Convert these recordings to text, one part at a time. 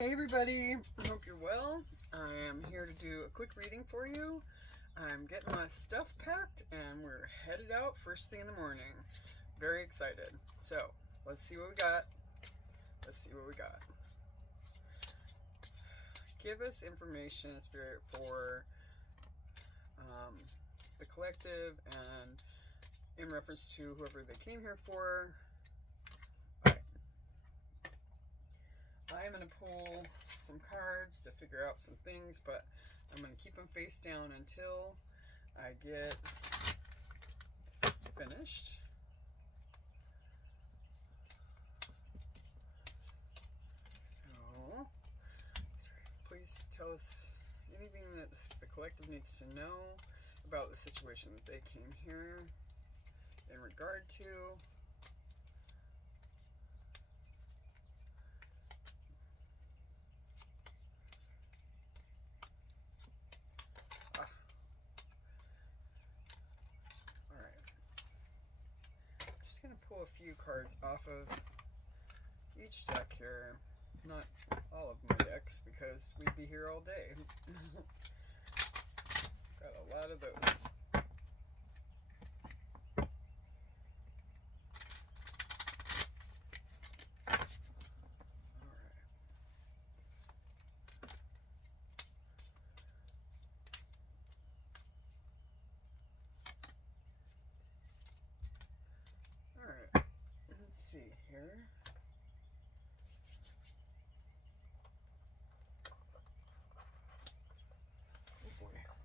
Hey everybody, I hope you're well. I am here to do a quick reading for you. I'm getting my stuff packed and we're headed out first thing in the morning. Very excited. So, let's see what we got. Give us information, Spirit, for the collective and in reference to whoever they came here for. I am going to pull some cards to figure out some things, but I'm going to keep them face down until I get finished. So, please tell us anything that the collective needs to know about the situation that they came here in regard to. Going to pull a few cards off of each deck here, not all of my decks because we'd be here all day. Got a lot of those. Alright, let's see here.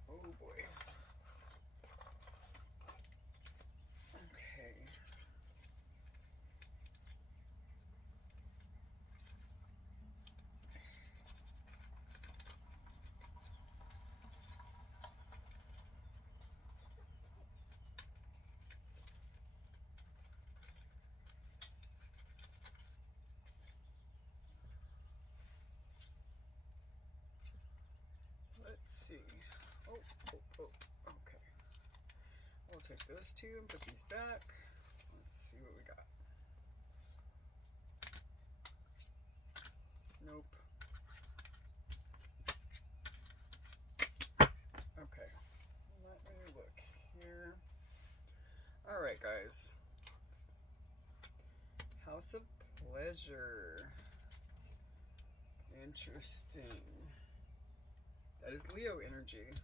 Oh boy. Okay. Let's see. Oh, okay. We'll take those two and put these back. Let's see what we got. Nope. Okay. Let me look here. Alright, guys. House of Pleasure. Interesting. That is Leo energy.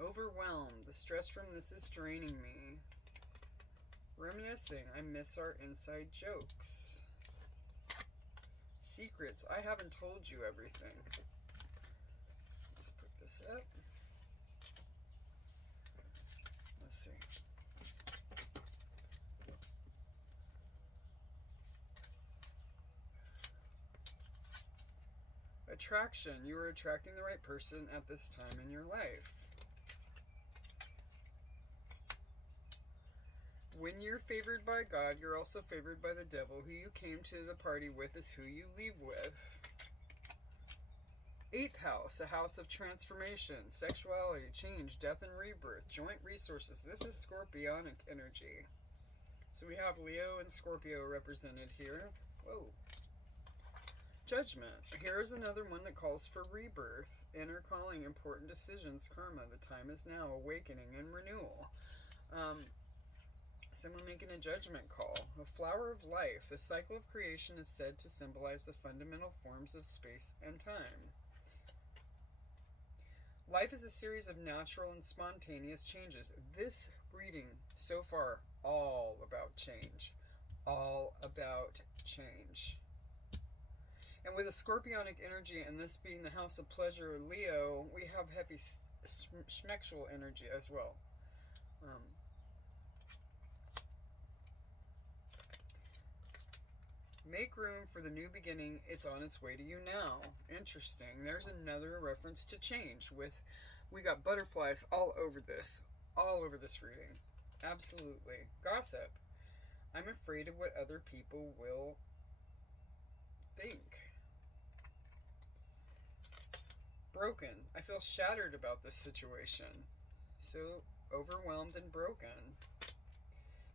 Overwhelmed. The stress from this is draining me. Reminiscing. I miss our inside jokes. Secrets. I haven't told you everything. Let's put this up. Let's see. Attraction. You are attracting the right person at this time in your life. When you're favored by God, you're also favored by the devil. Who you came to the party with is who you leave with. 8th house, a house of transformation, sexuality, change, death, and rebirth, joint resources. This is Scorpionic energy. So we have Leo and Scorpio represented here. Whoa. Judgment. Here's another one that calls for rebirth, inner calling, important decisions, karma. The time is now, awakening and renewal. Someone making a judgment call. A flower of life. The cycle of creation is said to symbolize the fundamental forms of space and time. Life is a series of natural and spontaneous changes. This reading so far, all about change. All about change. And with a Scorpionic energy, and this being the house of pleasure, Leo, we have heavy schmexual energy as well. Make room for the new beginning. It's on its way to you now. Interesting. There's another reference to change. We got butterflies all over this reading. Absolutely. Gossip. I'm afraid of what other people will think. Broken. I feel shattered about this situation. So overwhelmed and broken.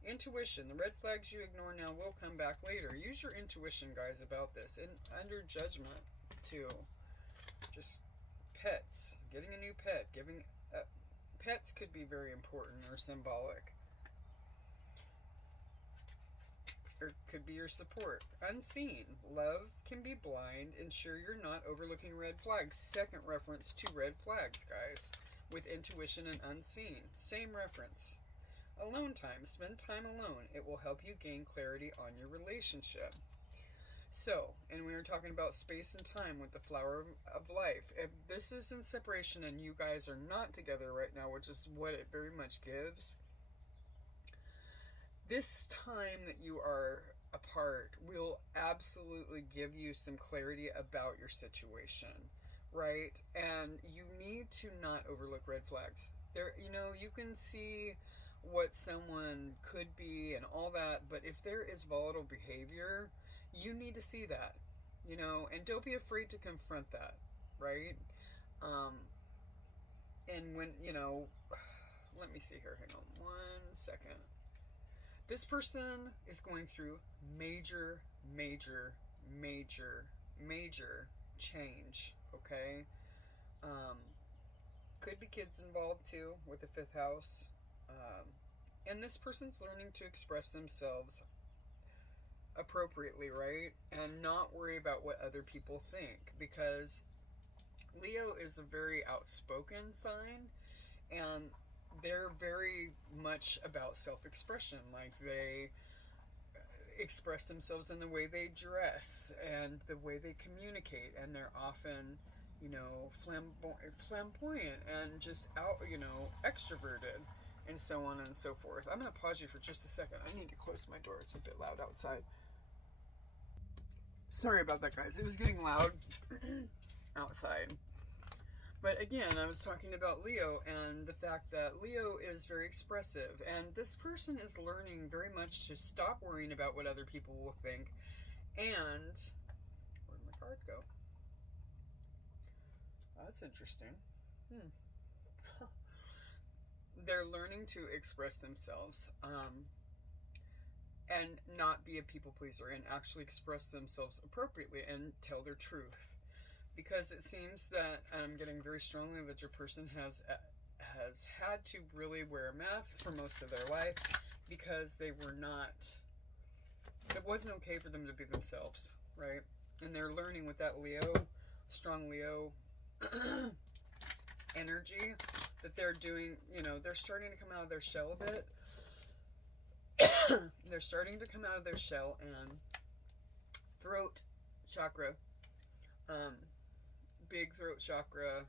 Intuition. The red flags you ignore now will come back later. Use your intuition, guys, about this. And under judgment, too. Just pets. Getting a new pet. Giving pets could be very important or symbolic. Or could be your support. Unseen. Love can be blind. Ensure you're not overlooking red flags. Second reference to red flags, guys. With intuition and unseen. Same reference. Alone time. Spend time alone. It will help you gain clarity on your relationship. So, and we were talking about space and time with the flower of life. If this is in separation and you guys are not together right now, which is what it very much gives, this time that you are apart will absolutely give you some clarity about your situation, right? And you need to not overlook red flags. There, you know, you can see what someone could be and all that, but if there is volatile behavior, you need to see that, you know, and don't be afraid to confront that, right? And when, you know, let me see here, hang on 1 second. This person is going through major change, okay? Could be kids involved too with the 5th house. And this person's learning to express themselves appropriately, right? And not worry about what other people think, because Leo is a very outspoken sign, and they're very much about self-expression. Like, they express themselves in the way they dress and the way they communicate, and they're often, you know, flamboyant and just out, you know, extroverted, and so on and so forth. I'm going to pause you for just a second. I need to close my door. It's a bit loud outside. Sorry about that, guys. It was getting loud outside. But again, I was talking about Leo and the fact that Leo is very expressive. And this person is learning very much to stop worrying about what other people will think. And where'd my card go? Oh, that's interesting. They're learning to express themselves and not be a people pleaser, and actually express themselves appropriately and tell their truth. Because it seems that I'm getting very strongly that your person has had to really wear a mask for most of their life, because they were not, it wasn't okay for them to be themselves, right? And they're learning with that Leo, strong Leo energy, that they're doing, you know, they're starting to come out of their shell a bit. They're starting to come out of their shell, and throat chakra, big throat chakra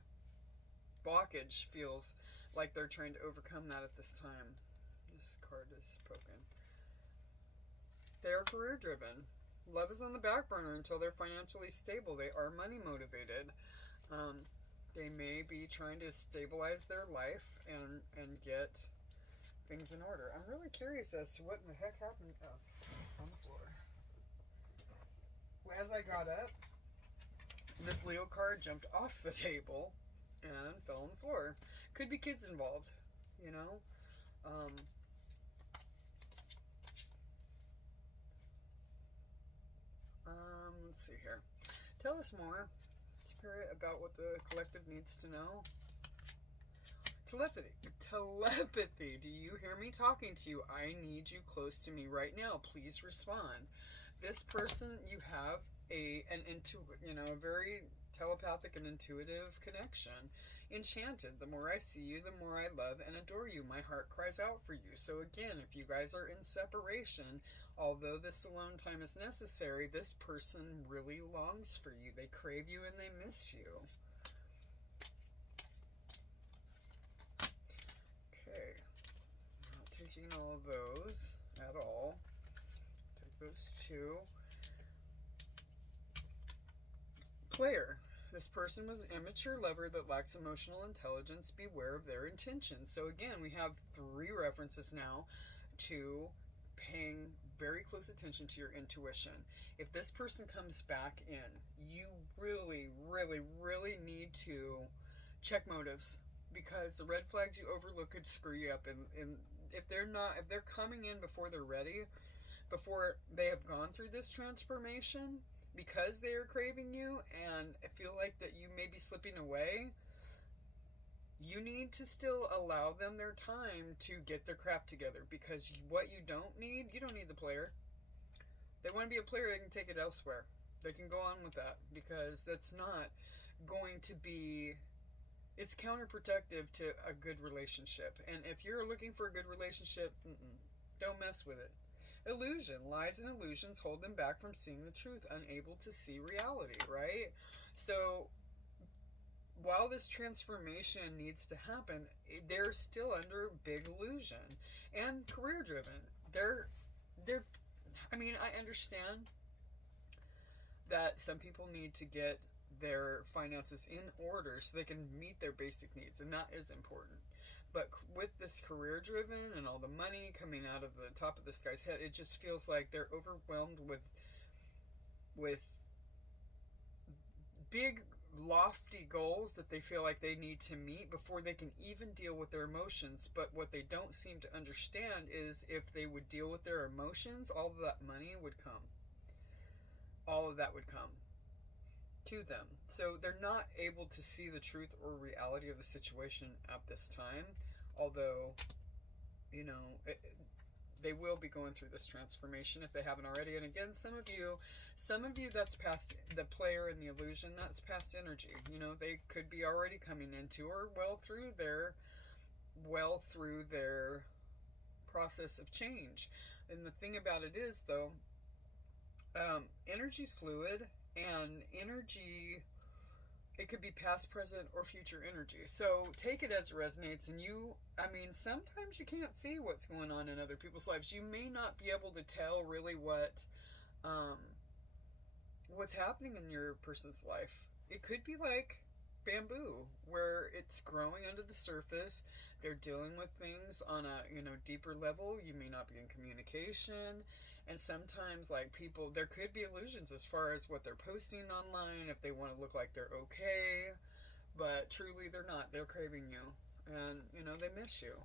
blockage feels like they're trying to overcome that at this time. This card is broken. They are career driven. Love is on the back burner until they're financially stable. They are money motivated. They may be trying to stabilize their life and get things in order. I'm really curious as to what in the heck happened. Oh, on the floor. Well, as I got up, this Leo card jumped off the table and fell on the floor. Could be kids involved, you know. Let's see here. Tell us more, Spirit, about what the collective needs to know. Telepathy. Do you hear me talking to you? I need you close to me right now. Please respond. This person, you have a very telepathic and intuitive connection. Enchanted. The more I see you, the more I love and adore you. My heart cries out for you. So again, if you guys are in separation, although this alone time is necessary, this person really longs for you. They crave you and they miss you. Okay. Not taking all of those at all. Take those two. Player. This person was an immature lover that lacks emotional intelligence. Beware of their intentions. So again, we have 3 references now to paying very close attention to your intuition. If this person comes back in, you really need to check motives, because the red flags you overlook could screw you up if they're coming in before they're ready, before they have gone through this transformation, because they are craving you and feel like that you may be slipping away, you need to still allow them their time to get their crap together, because what you don't need the player. They want to be a player, they can take it elsewhere. They can go on with that, because that's not going to be, it's counterproductive to a good relationship. And if you're looking for a good relationship, don't mess with it. Illusion, lies and illusions hold them back from seeing the truth, unable to see reality, right? So while this transformation needs to happen, they're still under big illusion and career driven. I mean, I understand that some people need to get their finances in order so they can meet their basic needs, and that is important. But with this career driven and all the money coming out of the top of this guy's head, it just feels like they're overwhelmed with big lofty goals that they feel like they need to meet before they can even deal with their emotions. But what they don't seem to understand is if they would deal with their emotions, all of that money would come. All of that would come to them. So they're not able to see the truth or reality of the situation at this time, although, you know, they will be going through this transformation if they haven't already. And again, some of you, that's past the player and the illusion, that's past energy. You know, they could be already coming into or well through their process of change. And the thing about it is, though, energy's fluid, and energy, it could be past, present, or future energy. So take it as it resonates. And sometimes you can't see what's going on in other people's lives. You may not be able to tell really what's happening in your person's life. It could be like bamboo, where it's growing under the surface. They're dealing with things on a deeper level. You may not be in communication. And sometimes, like, people, there could be illusions as far as what they're posting online, if they want to look like they're okay, but truly they're not. They're craving you, and, they miss you.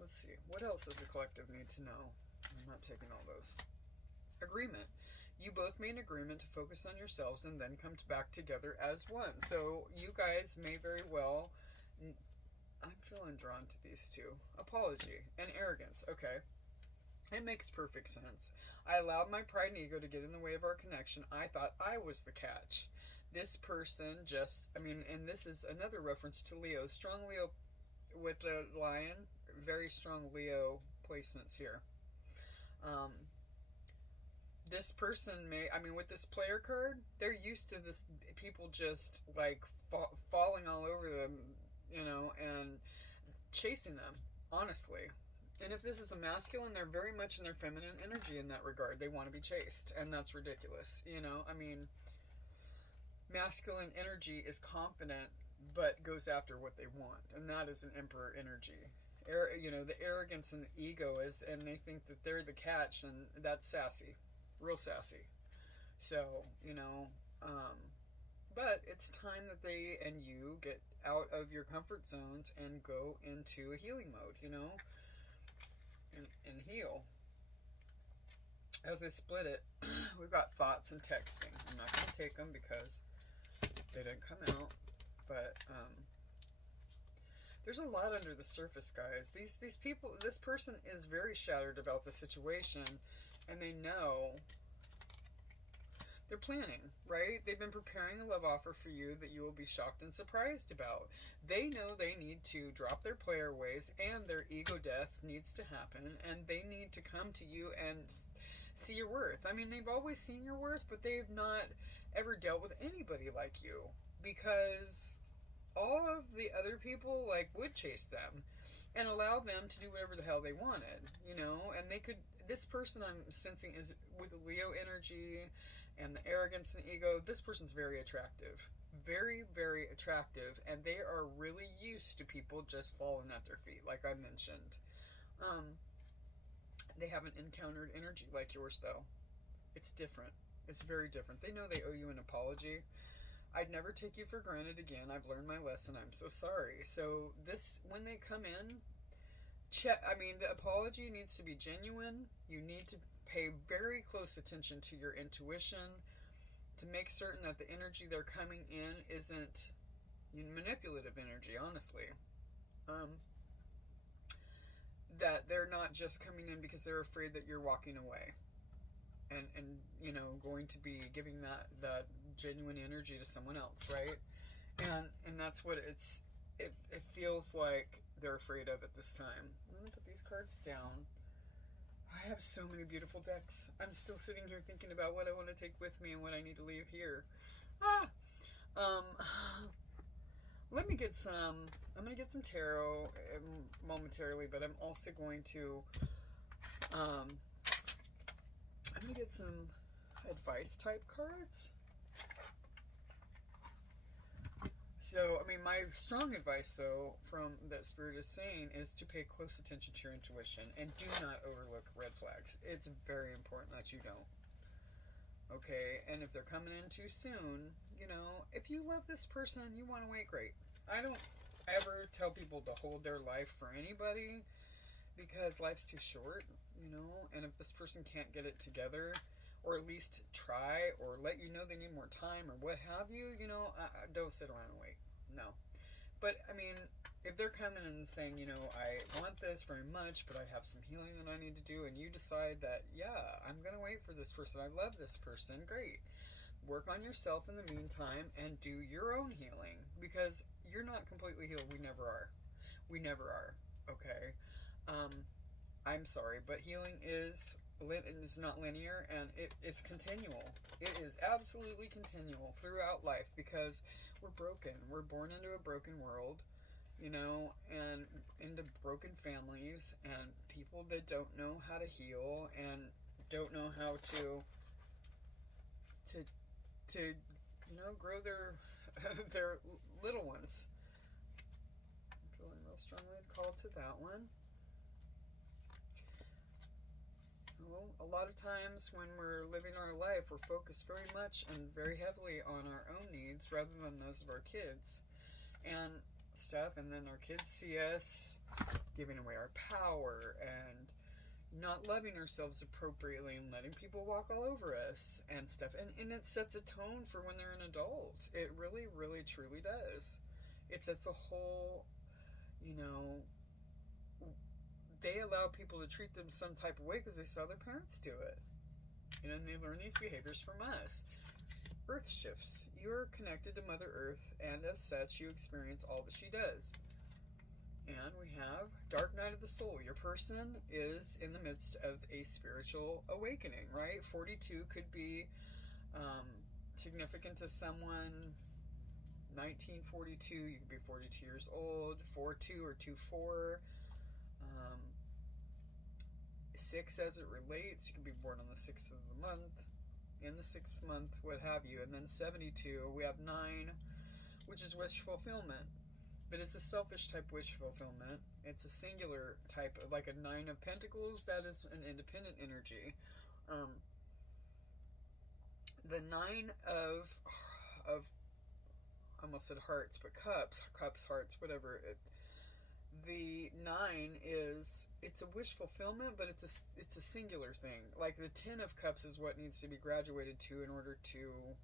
Let's see. What else does the collective need to know? I'm not taking all those. Agreement. You both made an agreement to focus on yourselves and then come back together as one. So you guys may very well... I'm feeling drawn to these two. Apology and arrogance. Okay. It makes perfect sense. I allowed my pride and ego to get in the way of our connection. I thought I was the catch. This person and this is another reference to Leo. Strong Leo with the lion. Very strong Leo placements here. This person with this player card, they're used to this, people just like falling all over them, and chasing them, honestly. And if this is a masculine, they're very much in their feminine energy in that regard. They want to be chased, and that's ridiculous. Masculine energy is confident, but goes after what they want, and that is an emperor energy. The arrogance and the ego and they think that they're the catch, and that's sassy, real sassy. So, but it's time that they and you get out of your comfort zones and go into a healing mode, and heal. As I split it, we've got thoughts and texting. I'm not going to take them because they didn't come out, but there's a lot under the surface, guys. These people, this person is very shattered about the situation, and they know. They're planning, right? They've been preparing a love offer for you that you will be shocked and surprised about. They know they need to drop their player ways, and their ego death needs to happen, and they need to come to you and see your worth. They've always seen your worth, but they've not ever dealt with anybody like you, because all of the other people would chase them and allow them to do whatever the hell they wanted, and they could. This person I'm sensing is with Leo energy and the arrogance and ego. This person's very attractive. Very, very attractive. And they are really used to people just falling at their feet, like I mentioned. They haven't encountered energy like yours, though. It's different. It's very different. They know they owe you an apology. I'd never take you for granted again. I've learned my lesson. I'm so sorry. So this, when they come in, the apology needs to be genuine. You need to pay very close attention to your intuition to make certain that the energy they're coming in isn't manipulative energy, honestly. That they're not just coming in because they're afraid that you're walking away. And going to be giving that genuine energy to someone else, right? And that's what it feels like they're afraid of at this time. I'm gonna put these cards down. I have so many beautiful decks. I'm still sitting here thinking about what I want to take with me and what I need to leave here. Let me get some. I'm gonna get some tarot momentarily, but I'm also going to I'm going to get some advice type cards. So, my strong advice, though, from that Spirit is saying is to pay close attention to your intuition and do not overlook red flags. It's very important that you don't. Okay? And if they're coming in too soon, if you love this person and you want to wait, great. I don't ever tell people to hold their life for anybody because life's too short. And if this person can't get it together, or at least try, or let you know they need more time, or what have you, don't sit around and wait. No. But, if they're coming and saying, I want this very much, but I have some healing that I need to do, and you decide that, yeah, I'm going to wait for this person, I love this person, great. Work on yourself in the meantime, and do your own healing, because you're not completely healed. We never are. We never are. Okay? I'm sorry, but healing is not linear, and it's continual. It is absolutely continual throughout life, because we're broken. We're born into a broken world, and into broken families, and people that don't know how to heal, and don't know how to grow their little ones. I'm feeling real strongly called to that one. A lot of times when we're living our life, we're focused very much and very heavily on our own needs rather than those of our kids and stuff. And then our kids see us giving away our power and not loving ourselves appropriately and letting people walk all over us and stuff. And it sets a tone for when they're an adult. It really, really, truly does. It sets a whole, they allow people to treat them some type of way because they saw their parents do it. And they learn these behaviors from us. Earth shifts. You are connected to Mother Earth, and as such, you experience all that she does. And we have Dark Night of the Soul. Your person is in the midst of a spiritual awakening, right? 42 could be significant to someone. 1942, you could be 42 years old. 4-2 or 2-4. 6 as it relates, you can be born on the 6th of the month, in the 6th month, what have you. And then 72, we have 9, which is wish fulfillment. But it's a selfish type wish fulfillment. It's a singular type, like a 9 of Pentacles, that is an independent energy. The 9 of I almost said hearts, but cups, hearts, whatever. The 9 it's a wish fulfillment, but it's a singular thing. Like the 10 of Cups is what needs to be graduated to in order to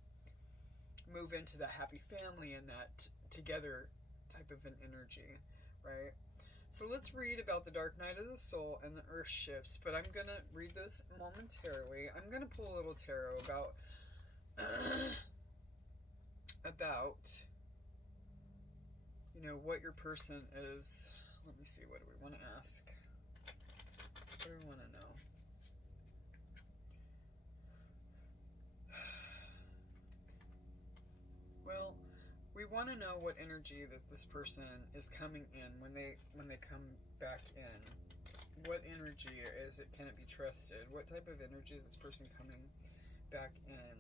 move into that happy family and that together type of an energy, right? So let's read about the Dark Night of the Soul and the Earth shifts, but I'm going to read those momentarily. I'm going to pull a little tarot about what your person is. Let me see, what do we want to ask? What do we want to know? Well, we want to know what energy that this person is coming in when they come back in. What energy is it? Can it be trusted? What type of energy is this person coming back in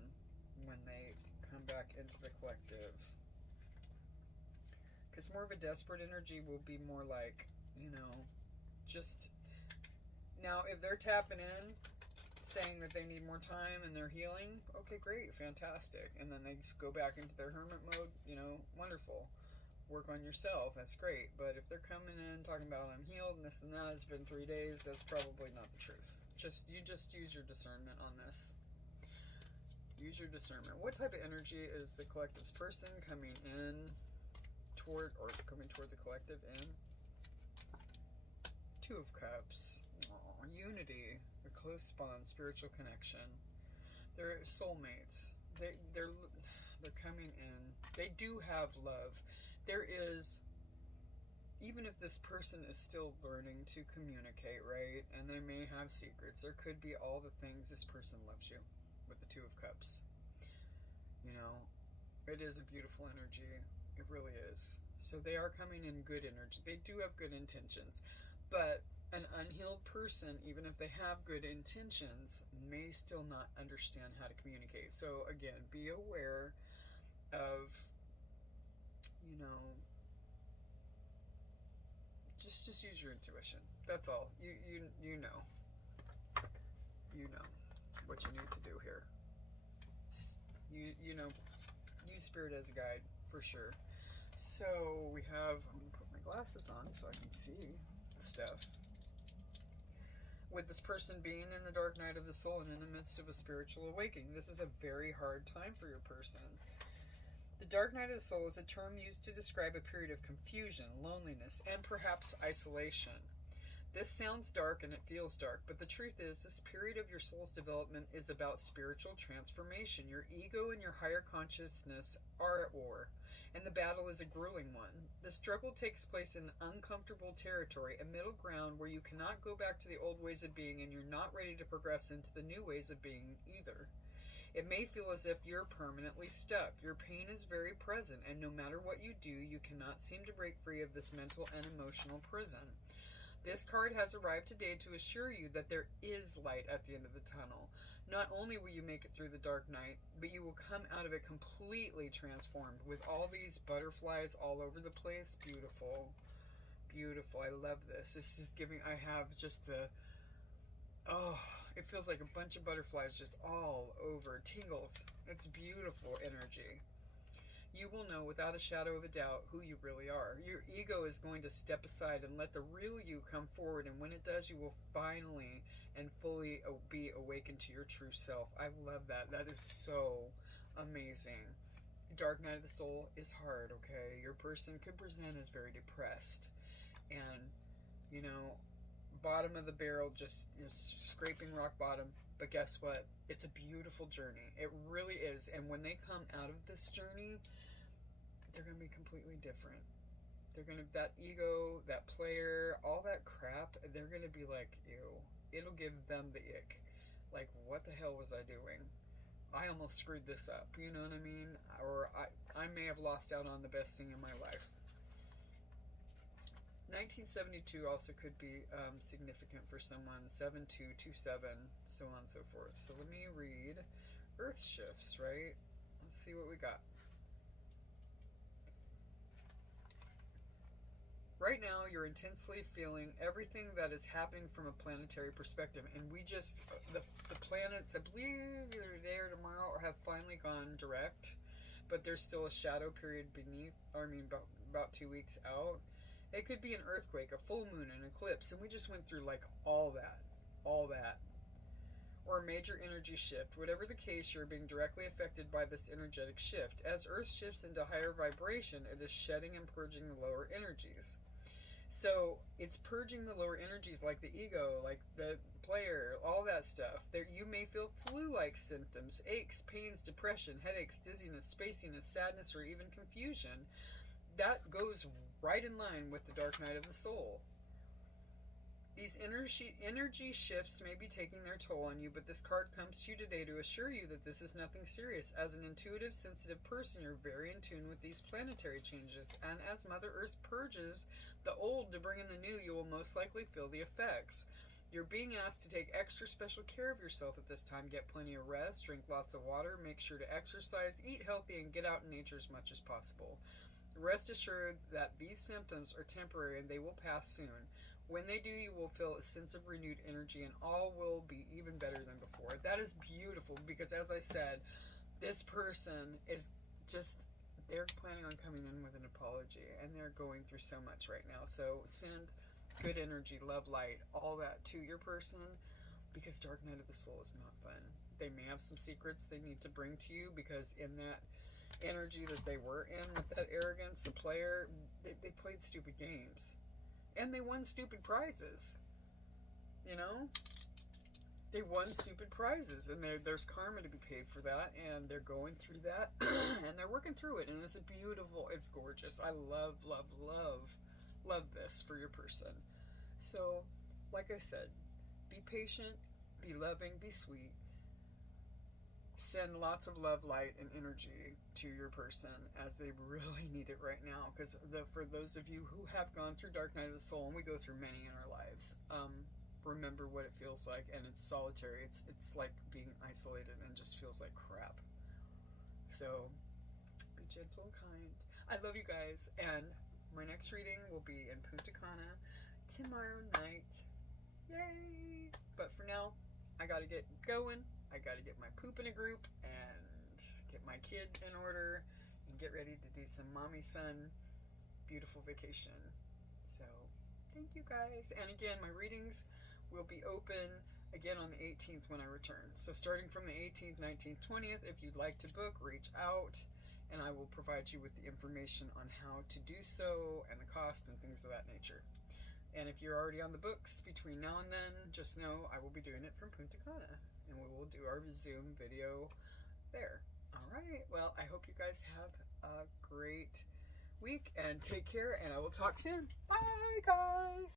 when they come back into the collective? Because more of a desperate energy will be more like, just... Now, if they're tapping in, saying that they need more time and they're healing, okay, great, fantastic. And then they just go back into their hermit mode, you know, wonderful. Work on yourself, that's great. But if they're coming in talking about I'm healed and this and that, it's been 3 days, that's probably not the truth. You just use your discernment on this. Use your discernment. What type of energy is the collective's person coming in toward, or coming toward the collective in? Two of Cups. Aww, unity, a close bond, spiritual connection. They're soulmates. They're coming in. They do have love. There is, even if this person is still learning to communicate, right? And they may have secrets. There could be all the things. This person loves you with the Two of Cups. You know, it is a beautiful energy. It really is. So they are coming in good energy. They do have good intentions. But an unhealed person, even if they have good intentions, may still not understand how to communicate. So again, be aware of, you know, just use your intuition. That's all. You know. You know what you need to do here. You know, use spirit as a guide for sure. So we have, I'm gonna put my glasses on so I can see stuff. With this person being in the dark night of the soul and in the midst of a spiritual awakening, this is a very hard time for your person. The dark night of the soul is a term used to describe a period of confusion, loneliness, and perhaps isolation. This sounds dark and it feels dark, but the truth is this period of your soul's development is about spiritual transformation. Your ego and your higher consciousness are at war, and the battle is a grueling one. The struggle takes place in uncomfortable territory, a middle ground where you cannot go back to the old ways of being and you're not ready to progress into the new ways of being either. It may feel as if you're permanently stuck. Your pain is very present, and no matter what you do, you cannot seem to break free of this mental and emotional prison. This card has arrived today to assure you that there is light at the end of the tunnel. Not only will you make it through the dark night, but you will come out of it completely transformed with all these butterflies all over the place. Beautiful. Beautiful. I love this. This is giving, I have just the, oh, it feels like a bunch of butterflies just all over. Tingles. It's beautiful energy. You will know without a shadow of a doubt who you really are. Your ego is going to step aside and let the real you come forward, and when it does, you will finally and fully be awakened to your true self. I love that. That is so amazing. Dark night of the soul is hard, okay? Your person could present as very depressed and, you know, bottom of the barrel, just scraping rock bottom. But guess what? It's a beautiful journey. It really is. And when they come out of this journey, they're going to be completely different. They're going to, that ego, that player, all that crap, they're going to be like, ew. It'll give them the ick. Like, what the hell was I doing? I almost screwed this up. You know what I mean? Or I may have lost out on the best thing in my life. 1972 also could be significant for someone. 7227, so on and so forth. So let me read Earth shifts, right? Let's see what we got. Right now, you're intensely feeling everything that is happening from a planetary perspective. And we just, the planets, I believe either today or tomorrow, have finally gone direct. But there's still a shadow period beneath, I mean, about 2 weeks out. It could be an earthquake, a full moon, an eclipse, and we just went through like all that. Or a major energy shift. Whatever the case, you're being directly affected by this energetic shift. As Earth shifts into higher vibration, it is shedding and purging the lower energies. So it's purging the lower energies like the ego, like the player, all that stuff. There, you may feel flu-like symptoms, aches, pains, depression, headaches, dizziness, spaciness, sadness, or even confusion. That goes right in line with the dark night of the soul. These energy shifts may be taking their toll on you, but this card comes to you today to assure you that this is nothing serious. As an intuitive, sensitive person, you're very in tune with these planetary changes, and as Mother Earth purges the old to bring in the new, you will most likely feel the effects. You're being asked to take extra special care of yourself at this time. Get plenty of rest, drink lots of water, make sure to exercise, eat healthy, and get out in nature as much as possible. Rest assured that these symptoms are temporary and they will pass soon. When they do, you will feel a sense of renewed energy and all will be even better than before. That is beautiful because, as I said, this person is just, they're planning on coming in with an apology and they're going through so much right now. So send good energy, love, light, all that to your person, because Dark Night of the Soul is not fun. They may have some secrets they need to bring to you, because in that energy that they were in with that arrogance, the player, they played stupid games. And they won stupid prizes. You know? They won stupid prizes. And there's karma to be paid for that. And they're going through that. And they're working through it. And it's beautiful. It's gorgeous. I love, love, love this for your person. So, like I said, be patient, be loving, be sweet. Send lots of love, light, and energy to your person as they really need it right now. Because for those of you who have gone through Dark Night of the Soul, and we go through many in our lives, remember what it feels like. And it's solitary. It's like being isolated and just feels like crap. So be gentle and kind. I love you guys. And my next reading will be in Punta Cana tomorrow night. Yay! But for now, I gotta get going. I gotta get my poop in a group and get my kid in order and get ready to do some mommy son beautiful vacation. So thank you guys. And again, my readings will be open again on the 18th when I return. So starting from the 18th, 19th, 20th, if you'd like to book, reach out and I will provide you with the information on how to do so and the cost and things of that nature. And if you're already on the books between now and then, just know I will be doing it from Punta Cana. And we will do our Zoom video there. All right. Well, I hope you guys have a great week and take care. And I will talk soon. Bye, guys.